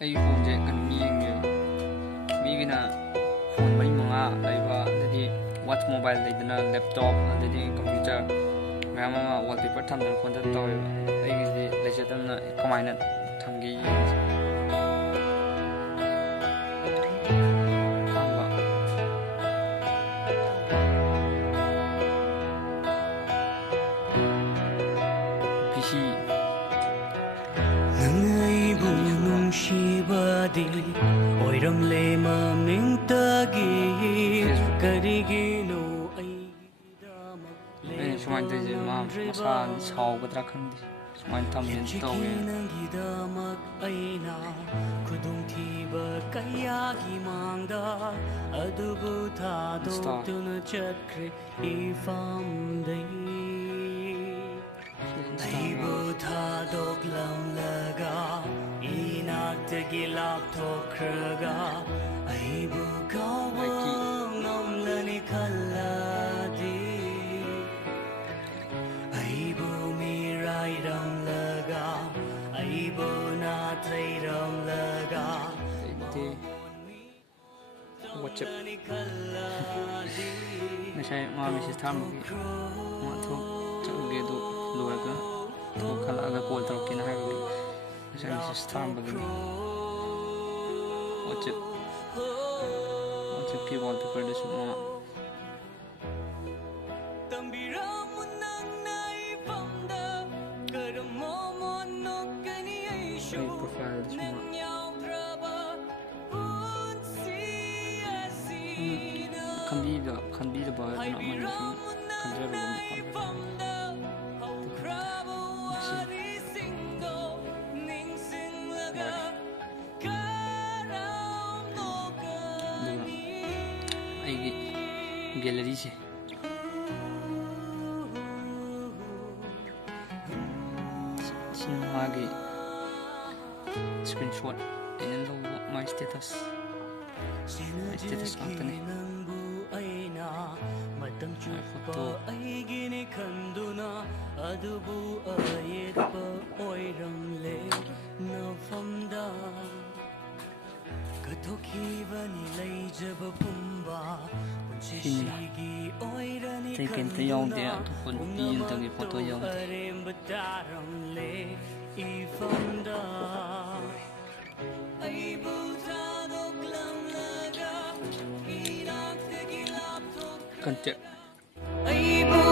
ꯑꯩ ꯐꯣꯟꯁꯦ ꯀꯩꯅꯣ ꯌꯦꯡꯉꯦꯕ ꯃꯤꯒꯤꯅ ꯐꯣꯟ ꯃꯔꯤ ꯃꯉꯥ ꯂꯩꯕ ꯑꯗꯩꯗꯤ ꯋꯥꯠꯆ ꯃꯣꯕꯥꯏꯜ ꯂꯩꯗꯅ ꯂꯦꯞꯇꯣꯞ ꯑꯗꯩꯗꯤ ꯀꯝꯄ꯭ꯌꯨꯇꯔ ꯃꯌꯥꯝ ꯑꯃ ꯋꯥꯜꯄꯦꯄꯔ ꯊꯝꯗꯅ ꯈꯣꯠꯇꯅ ꯇꯧꯋꯦꯕ ꯑꯩꯒꯤꯗꯤ ꯂꯩꯖꯗꯕꯅ ꯀꯃꯥꯏꯅ ꯊꯝꯒꯦ ꯌꯦꯡꯉꯁꯦ PC nangaibu nungshibadi oiramle mamingtagi karigino aidama sumain tese masa saugadra khandi sumain thamjavne tawwe nangidamak aina khudungthiba kayagi mangda adubu thadokduna chatkre ifamdai aibu thadoklamlaga inaktagi lapthokraga aibu kawa ngamlani khalladi aibu mirairamlaga aibu nathairamlaga WhatsApp ngasai ma message thamgi ma thok chawge do loraga thok khalaga call tawkina habi ngasai message thambagi WhatsApp ki wallpaper da suma profile da suma khandida ba na man sum khanjaba aigi gallery se magi screenshot and then my status ngakhtani matam chupa aigini khanduna adubu ayetpa oiramle nafamda kathokibani leijaba pumba punchishigi oirani kanta yaode athupun piyantagi photo yaode taramle ifamda aibu contact aibu